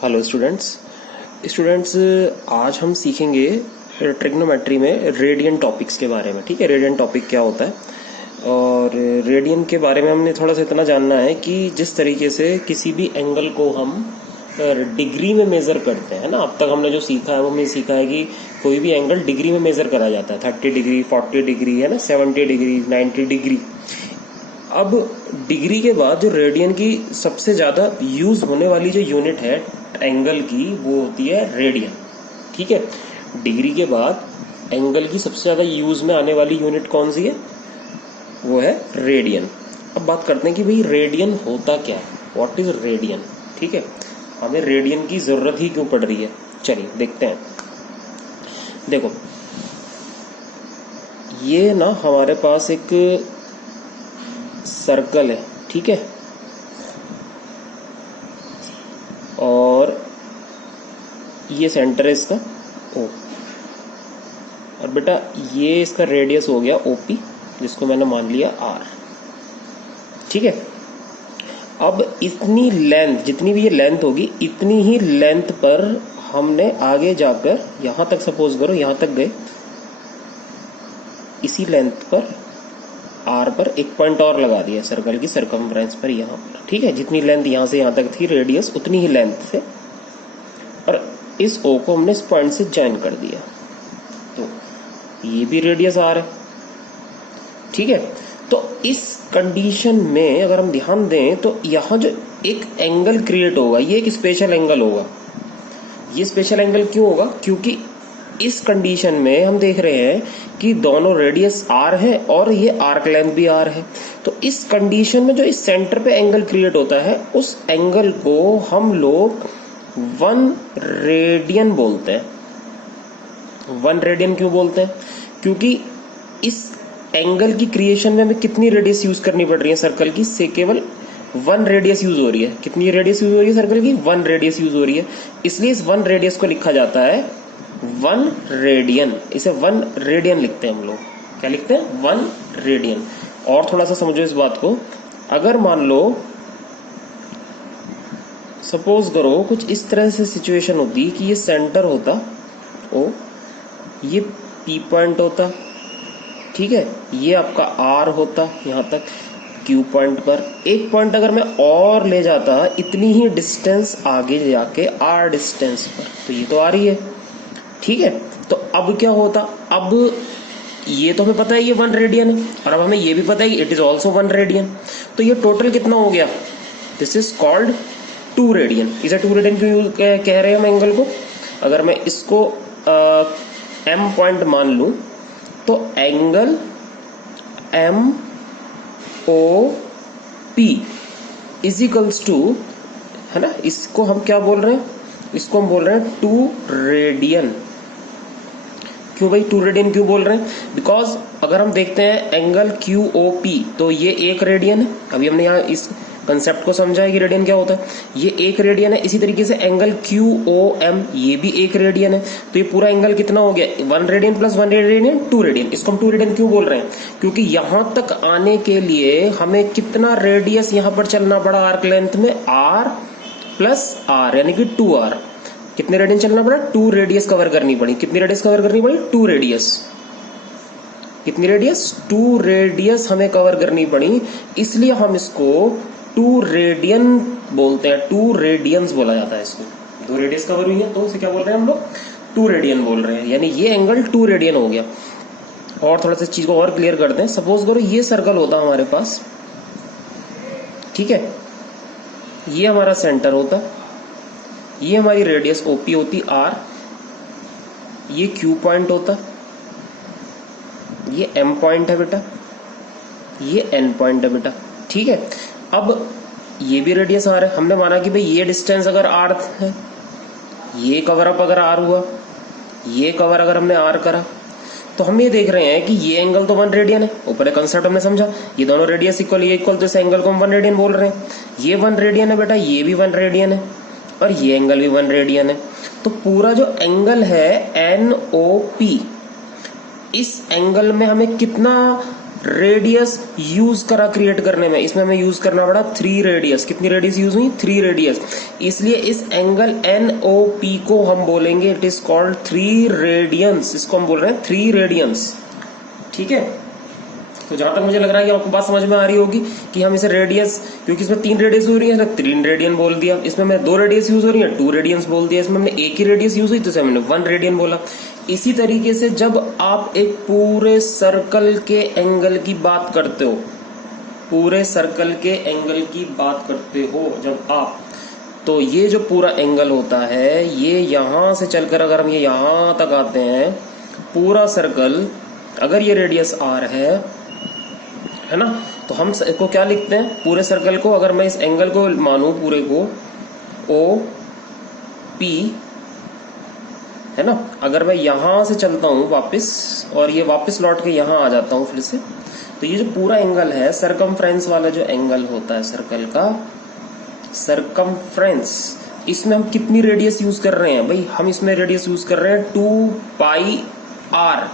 Hello students आज हम सीखेंगे ट्रिग्नोमेट्री में रेडियन टॉपिक्स के बारे में। ठीक है, रेडियन टॉपिक क्या होता है और रेडियन के बारे में हमने थोड़ा सा इतना जानना है कि जिस तरीके से किसी भी एंगल को हम डिग्री में मेज़र करते हैं ना। अब तक हमने जो सीखा है वो हमने सीखा है कि कोई भी एंगल डिग्री में मेज़र करा जाता है, 30 डिग्री, 40 डिग्री, है ना, 70 डिग्री, 90 डिग्री। अब डिग्री के बाद जो रेडियन की सबसे ज़्यादा यूज़ होने वाली जो यूनिट है एंगल की वो होती है रेडियन। ठीक है, डिग्री के बाद एंगल की सबसे ज़्यादा यूज़ में आने वाली यूनिट कौन सी है? वो है रेडियन। अब बात करते हैं कि भाई रेडियन होता क्या है, व्हाट इज रेडियन। ठीक है, हमें रेडियन की ज़रूरत ही क्यों पड़ रही है, चलिए देखते हैं। देखो, ये ना हमारे पास एक सर्कल है, ठीक है, और ये सेंटर है इसका ओ, और बेटा ये इसका रेडियस हो गया ओपी, जिसको मैंने मान लिया आर। ठीक है, अब इतनी लेंथ, जितनी भी ये लेंथ होगी इतनी ही लेंथ पर हमने आगे जाकर यहां तक, सपोज करो यहां तक गए, इसी लेंथ पर आर पर एक पॉइंट और लगा दिया सर्कल की सर्कमफ्रेंस पर यहां पर। ठीक है, जितनी लेंथ यहां से यहां तक थी रेडियस उतनी ही लेंथ से, और इस ओ को हमने इस पॉइंट से ज्वाइन कर दिया, तो ये भी रेडियस आर है। ठीक है, तो इस कंडीशन में अगर हम ध्यान दें तो यहां जो एक एंगल क्रिएट होगा ये एक स्पेशल एंगल होगा। ये स्पेशल एंगल क्यों होगा? क्योंकि इस कंडीशन में हम देख रहे हैं कि दोनों रेडियस आर है और ये आर्क लेंथ भी आर है। तो इस कंडीशन में जो इस सेंटर पे एंगल क्रिएट होता है उस एंगल को हम लोग 1 रेडियन बोलते हैं। 1 रेडियन क्यों बोलते हैं? क्योंकि इस एंगल की क्रिएशन में हमें कितनी रेडियस यूज करनी पड़ रही है सर्कल की? से केवल 1 रेडियस यूज हो रही है। कितनी रेडियस यूज हो रही है सर्कल की? 1 रेडियस यूज हो रही है। इसलिए इस 1 रेडियस को लिखा जाता है 1 रेडियन। इसे 1 रेडियन लिखते हैं हम लोग। क्या लिखते हैं? 1 रेडियन। और थोड़ा सा समझो इस बात को। अगर मान लो, सपोज करो कुछ इस तरह से सिचुएशन होती कि ये सेंटर होता ओ, ये पी पॉइंट होता, ठीक है, ये आपका आर होता यहां तक क्यू पॉइंट पर। एक पॉइंट अगर मैं और ले जाता इतनी ही डिस्टेंस आगे जाके आर डिस्टेंस पर, तो ये तो आ रही है। ठीक है, तो अब क्या होता? अब ये तो हमें पता है ये 1 रेडियन है, और अब हमें ये भी पता है इट इज ऑल्सो 1 रेडियन। तो ये टोटल कितना हो गया? This is called 2 radian. इसे 2 रेडियन क्यों कह रहे हैं हम एंगल को? अगर मैं इसको एम पॉइंट मान लूं तो angle M O P is equals to, है ना, इसको हम क्या बोल रहे हैं? इसको हम बोल रहे हैं 2 रेडियन। क्यों भाई 2 रेडियन क्यों बोल रहे हैं? बिकॉज अगर हम देखते हैं एंगल क्यू ओ पी तो ये 1 रेडियन है। अभी हमने यहाँ इस कंसेप्ट को समझा है कि रेडियन क्या होता है। ये 1 रेडियन है। इसी तरीके से एंगल क्यू ओ एम ये भी 1 रेडियन है। तो ये पूरा एंगल कितना हो गया? 1 रेडियन प्लस 1 रेडियन 2 रेडियन। इसको हम 2 रेडियन क्यों बोल रहे हैं? क्योंकि यहां तक आने के लिए हमें कितना रेडियस यहां पर चलना पड़ा आर्क लेंथ में? आर प्लस आर, यानी कि 2r। कितने रेडियन चलना पड़ा? 2 रेडियस कवर करनी पड़ी। कितनी रेडियस कवर करनी पड़ी? 2 रेडियस। कितनी रेडियस? 2 रेडियस हमें कवर करनी पड़ी, इसलिए हम इसको 2 रेडियन बोलते हैं। 2 रेडियंस बोला जाता है इसको। 2 रेडियस कवर हुई है तो इसे क्या बोल रहे हैं हम लोग? 2 रेडियन बोल रहे हैं, यानी ये एंगल 2 रेडियन हो गया। और थोड़ा सा इस चीज को और क्लियर करते हैं। सपोज करो ये सर्कल होता हमारे पास, ठीक है, ये हमारा सेंटर होता, ये हमारी रेडियस ओपी होती आर, ये क्यू पॉइंट होता, ये एम पॉइंट है बेटा, ये एन पॉइंट है बेटा। ठीक है, अब ये भी रेडियस आर है। हमने माना कि भाई ये डिस्टेंस अगर आर है, ये कवर अप अगर आर हुआ, ये कवर अगर हमने आर करा, तो हम ये देख रहे हैं कि ये एंगल तो 1 रेडियन है। ऊपर एक कंसेप्ट हमने समझा, ये दोनों रेडियस इक्वल, ये इक्वल, तो इस एंगल को हम 1 रेडियन बोल रहे हैं। ये 1 रेडियन है बेटा, ये भी 1 रेडियन है, और ये एंगल भी 1 रेडियन है। तो पूरा जो एंगल है एन ओ पी, इस एंगल में हमें कितना रेडियस यूज करा क्रिएट करने में, इसमें हमें यूज करना पड़ा 3 रेडियस। कितनी रेडियस यूज हुई? 3 रेडियस। इसलिए इस एंगल NOP को हम बोलेंगे इट इज कॉल्ड 3 रेडियंस। इसको हम बोल रहे हैं 3 रेडियंस। ठीक है, तो जहां तक मुझे लग रहा है कि आपको बात समझ में आ रही होगी कि हम इसे रेडियस, क्योंकि इसमें 3 रेडियस हो रही है, 3 रेडियन बोल दिया। इसमें मैं 2 रेडियस यूज हो रही है, 2 रेडियंस बोल दिया। इसमें हमने एक ही रेडियस यूज हुई तो इसे हमने 1 रेडियन बोला। इसी तरीके से जब आप एक पूरे सर्कल के एंगल की बात करते हो, पूरे सर्कल के एंगल की बात करते हो जब आप, तो ये जो पूरा एंगल होता है, ये यहां से चलकर अगर हम ये यहां तक आते हैं, पूरा सर्कल, अगर ये रेडियस R है ना, तो हम इसको क्या लिखते हैं? पूरे सर्कल को, अगर मैं इस एंगल को मानूं पूरे को OP, है ना, अगर मैं यहां से चलता हूं वापस और ये वापस लौट के यहां आ जाता हूं फिर से, तो ये जो पूरा एंगल है, सरकमफ्रेंस वाला जो एंगल होता है सर्कल का, सरकमफ्रेंस, इसमें हम कितनी रेडियस यूज कर रहे हैं भाई? हम इसमें रेडियस यूज कर रहे हैं 2πr।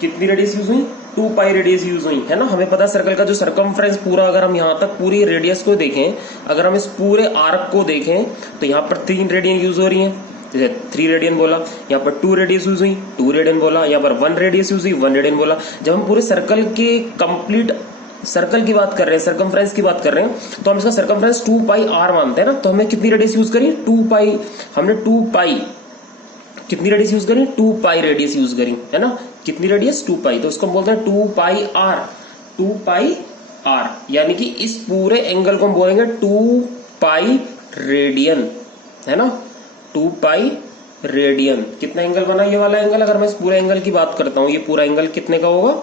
कितनी रेडियस यूज हुई? 2π रेडियस यूज हुई, है ना। हमें पता है सर्कल का जो सरकमफ्रेंस पूरा, अगर हम यहां तक पूरी रेडियस को देखें, अगर हम इस पूरे आर्क को देखें, तो यहाँ पर 3 रेडियन यूज हो रही है, जैसे 3 रेडियन बोला। यहाँ पर 2 रेडियस यूज हुई, 2 रेडियन बोला। यहाँ पर 1 रेडियस यूज हुई, 1 रेडियन बोला। जब हम पूरे सर्कल के कंप्लीट सर्कल की बात कर रहे हैं, सरकमफ्रेंस की बात कर रहे हैं, तो हम इसका सरकमफ्रेंस 2πr मानते हैं ना। तो हमें कितनी रेडियस यूज करी? 2π। हमने 2π कितनी रेडियस यूज करी? 2π रेडियस यूज करी, है ना। कितनी रेडियस? 2π। तो इसको हम बोलते हैं 2πr। 2πr यानी कि इस पूरे एंगल को हम बोलेंगे 2π रेडियन, है ना। 2π रेडियन। कितना एंगल बना ये वाला एंगल? अगर मैं इस पूरे एंगल की बात करता हूं, ये पूरा एंगल कितने का होगा?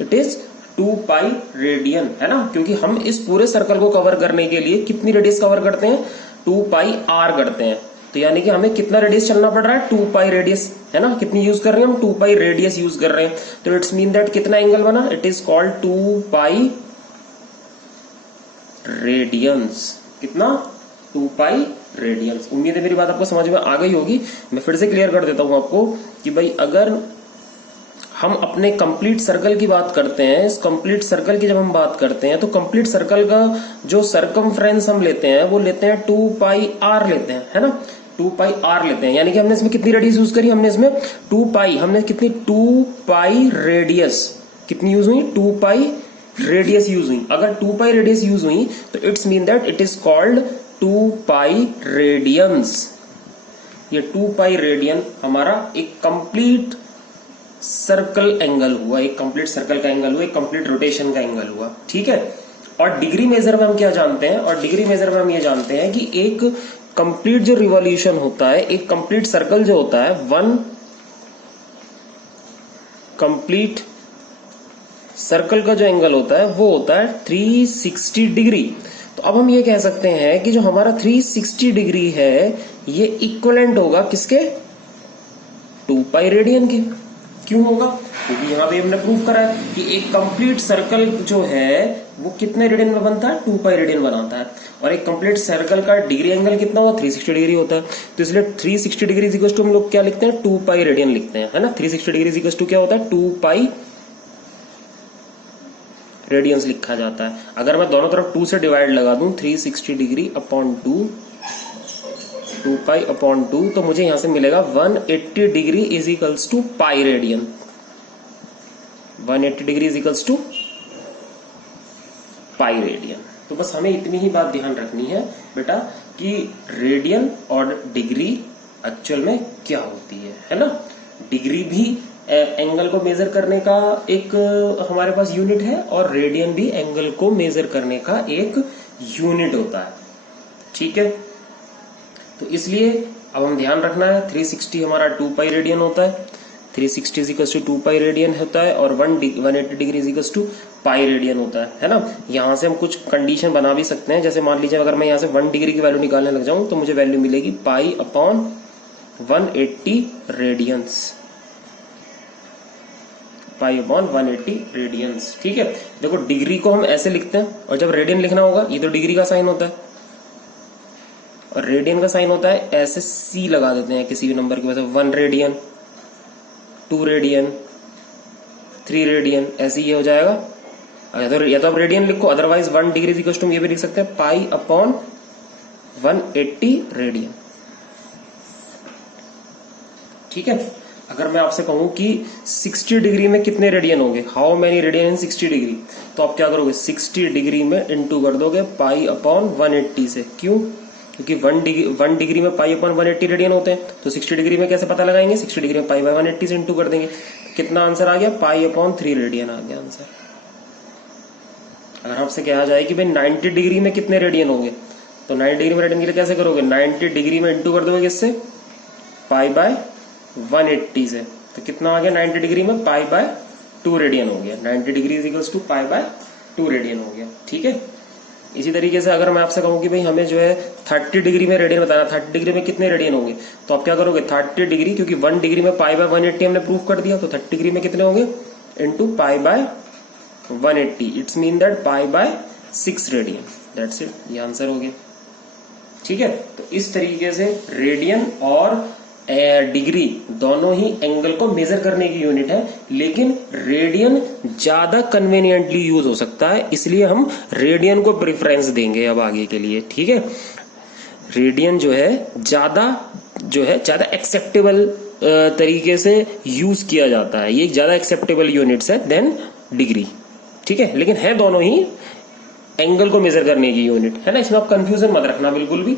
इट इज 2π रेडियन, है ना। क्योंकि हम इस पूरे सर्कल को कवर करने के लिए कितनी रेडियस कवर करते हैं? 2πr करते हैं। तो यानी कि हमें कितना रेडियस चलना पड़ रहा है? 2π रेडियस, है ना। कितनी यूज कर रहे हैं हम? 2π रेडियस यूज कर रहे हैं। तो इट्स मीन दैट कितना एंगल बना? It is called 2π radians. कितना? 2π रेडियंस। उम्मीद है मेरी बात आपको समझ में आ गई होगी। मैं फिर से क्लियर कर देता हूं आपको कि भाई अगर हम अपने कंप्लीट सर्कल की बात करते हैं, इस कंप्लीट सर्कल की जब हम बात करते हैं, तो कंप्लीट सर्कल का जो सरकमफ्रेंस हम लेते हैं वो लेते हैं 2πr लेते हैं, है ना। 2πr लेते हैं, यानी कि हमने इसमें कितनी रेडियस यूज करी? हमने इसमें 2π, हमने कितनी? 2π रेडियस कितनी यूज हुई? 2π रेडियस यूज हुई। अगर 2π रेडियस यूज हुई तो it's mean that it is called 2π radians. ये 2π रेडियन हमारा एक कंप्लीट सर्कल एंगल हुआ, एक कंप्लीट सर्कल का एंगल हुआ, एक कंप्लीट रोटेशन का एंगल हुआ। ठीक है। और डिग्री मेजर में हम क्या जानते हैं? और डिग्री मेजर में हम ये जानते हैं कि एक कंप्लीट जो रिवॉल्यूशन होता है, एक कंप्लीट सर्कल जो होता है, 1 कंप्लीट सर्कल का जो एंगल होता है वो होता है 360 डिग्री। तो अब हम ये कह सकते हैं कि जो हमारा 360 डिग्री है ये इक्विवेलेंट होगा किसके? 2π रेडियन के। क्यों होगा? क्योंकि यहां पे हमने प्रूव करा है कि एक कंप्लीट सर्कल जो है वो कितने रेडियन में बनता है? 2π रेडियन बनाता है। और एक कंप्लीट सर्कल का डिग्री एंगल कितना होगा? 360 डिग्री होता है। तो इसलिए 360 डिग्री इक्वल टू हम लोग क्या लिखते हैं? 2π रेडियन लिखते हैं, है ना। 360 डिग्री इक्वल टू क्या होता है? 2π रेडियंस लिखा जाता है। अगर मैं दोनों तरफ 2 से डिवाइड लगा दूं, 360 डिग्री अपॉन 2, 2π अपॉन 2, तो मुझे यहां से मिलेगा 180 degree is equals to pi radian. 180 degree is equals to pi radian. तो बस हमें इतनी ही बात ध्यान रखनी है बेटा कि रेडियन और डिग्री एक्चुअल में क्या होती है ना। डिग्री भी एंगल को मेजर करने का एक हमारे पास यूनिट है और रेडियन भी एंगल को मेजर करने का एक यूनिट होता है। ठीक है। तो इसलिए अब हम ध्यान रखना है 360 हमारा 2π रेडियन होता है, 360 इक्वल्स टू 2π रेडियन होता है, और 180 degree equals to pi radian होता है ना। यहां से हम कुछ कंडीशन बना भी सकते हैं। जैसे मान लीजिए अगर मैं यहां से 1 डिग्री की वैल्यू निकालने लग जाऊं तो मुझे वैल्यू मिलेगी pi upon 180 radians, pi upon 180 radians. ठीक है। देखो डिग्री को हम ऐसे लिखते हैं और जब रेडियन लिखना होगा, ये तो डिग्री का साइन होता है और रेडियन का साइन होता है ऐसे सी लगा देते हैं किसी भी नंबर की वजह से। 1 रेडियन, 2 रेडियन, 3 रेडियन, ऐसे ये हो जाएगा या तो आप रेडियन लिखो, अदरवाइज 1 डिग्री इक्वल टू ये भी लिख सकते हैं पाई अपॉन 180 रेडियन। ठीक है। अगर मैं आपसे कहूं कि 60 डिग्री में कितने रेडियन होंगे, how many radian in 60 degree, तो आप क्या करोगे, 60 डिग्री में इंटू कर दोगे पाई अपॉन 180 से। क्यों? क्योंकि 1 डिग्री में पाई अपॉन 180 रेडियन होते हैं, तो 60 डिग्री में कैसे पता लगाएंगे, 60 डिग्री में पाई बाय 180 से इंटू कर देंगे। कितना आंसर आ गया, पाई अपॉन 3 रेडियन आ गया आंसर। अगर आपसे कहा जाए कि भाई 90 डिग्री में कितने रेडियन होंगे, तो 90 डिग्री में रेडियन के लिए कैसे करोगे, 90 डिग्री में इंटू कर दोगे किससे, पाई बाय 180 से। तो कितना आ गया 90 डिग्री में, पाई बाय 2 रेडियन हो गया। 90 degree is equals to pi by 2 radian हो गया। ठीक है। इसी तरीके से अगर मैं आपसे कहूं कि भाई हमें जो है 30 डिग्री में रेडियन बताना, 30 डिग्री में कितने रेडियन होंगे, तो आप क्या करोगे, 30 डिग्री, क्योंकि 1 डिग्री में पाई बाय 180 हमने प्रूफ कर दिया, तो 30 डिग्री में कितने होंगे, into pi by 180, it's mean that pi by 6 radian. That's it, ये आंसर हो गया। ठीक है। तो इस तरीके से रेडियन और डिग्री दोनों ही एंगल को मेजर करने की यूनिट है, लेकिन रेडियन ज्यादा कन्वीनियंटली यूज हो सकता है, इसलिए हम रेडियन को प्रेफरेंस देंगे अब आगे के लिए। ठीक है। रेडियन जो है ज्यादा एक्सेप्टेबल तरीके से यूज किया जाता है, ये ज्यादा एक्सेप्टेबल यूनिट्स है देन डिग्री। ठीक है। लेकिन है दोनों ही एंगल को मेजर करने की यूनिट, है ना, इसमें आप कंफ्यूजन मत रखना बिल्कुल भी।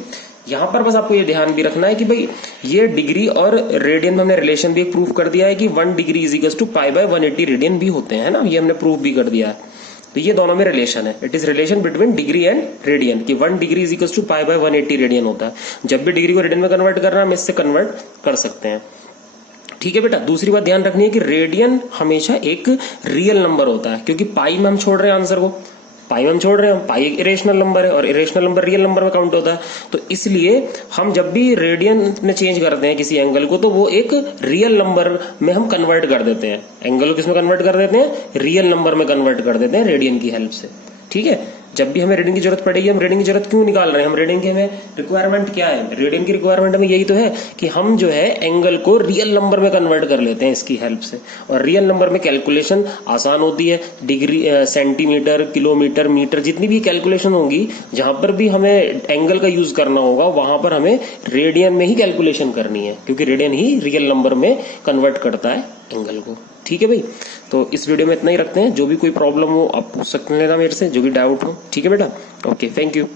यहां पर बस आपको ये ध्यान भी रखना है कि भाई ये डिग्री और रेडियन में हमने रिलेशन भी एक प्रूफ कर दिया है कि 1 degree is equal to pi by 180 radian भी होते हैं, है ना, ये हमने प्रूफ भी कर दिया है। तो ये दोनों में रिलेशन है, it is relation between degree and radian, कि 1 degree is equal to pi by 180 radian होता है। जब भी डिग्री को रेडियन में कन्वर्ट करना है, हम इससे कन्वर्ट कर सकते हैं। ठीक है बेटा। दूसरी बात ध्यान रखनी है कि रेडियन हमेशा एक रियल नंबर होता है, क्योंकि पाई में हम छोड़ रहे हैं आंसर को, पाई में हम छोड़ रहे हैं, पाई एक इरेशनल नंबर है और इरेशनल नंबर रियल नंबर में काउंट होता है। तो इसलिए हम जब भी रेडियन में चेंज करते हैं किसी एंगल को, तो वो एक रियल नंबर में हम कन्वर्ट कर देते हैं। एंगल को किसमें कन्वर्ट कर देते हैं, रियल नंबर में कन्वर्ट कर देते हैं रेडियन की हेल्प से। ठीक है। जब भी हमें रेडियन की जरूरत पड़ेगी, हम रेडियन की जरूरत क्यों निकाल रहे हैं, हम रेडियन की हमें रिक्वायरमेंट क्या है, रेडियन की रिक्वायरमेंट हमें यही तो है कि हम जो है एंगल को रियल नंबर में कन्वर्ट कर लेते हैं इसकी हेल्प से। और रियल नंबर में कैलकुलेशन आसान होती है, डिग्री, सेंटीमीटर, किलोमीटर, मीटर, जितनी भी कैलकुलेशन होंगी, जहां पर भी हमें एंगल का यूज करना होगा, वहां पर हमें रेडियन में ही कैलकुलेशन करनी है, क्योंकि रेडियन ही रियल नंबर में कन्वर्ट करता है एंगल को। ठीक है भाई। तो इस वीडियो में इतना ही रखते हैं, जो भी कोई प्रॉब्लम हो आप पूछ सकते हैं मेरे से, जो भी डाउट हो। ठीक है बेटा। Okay, thank you.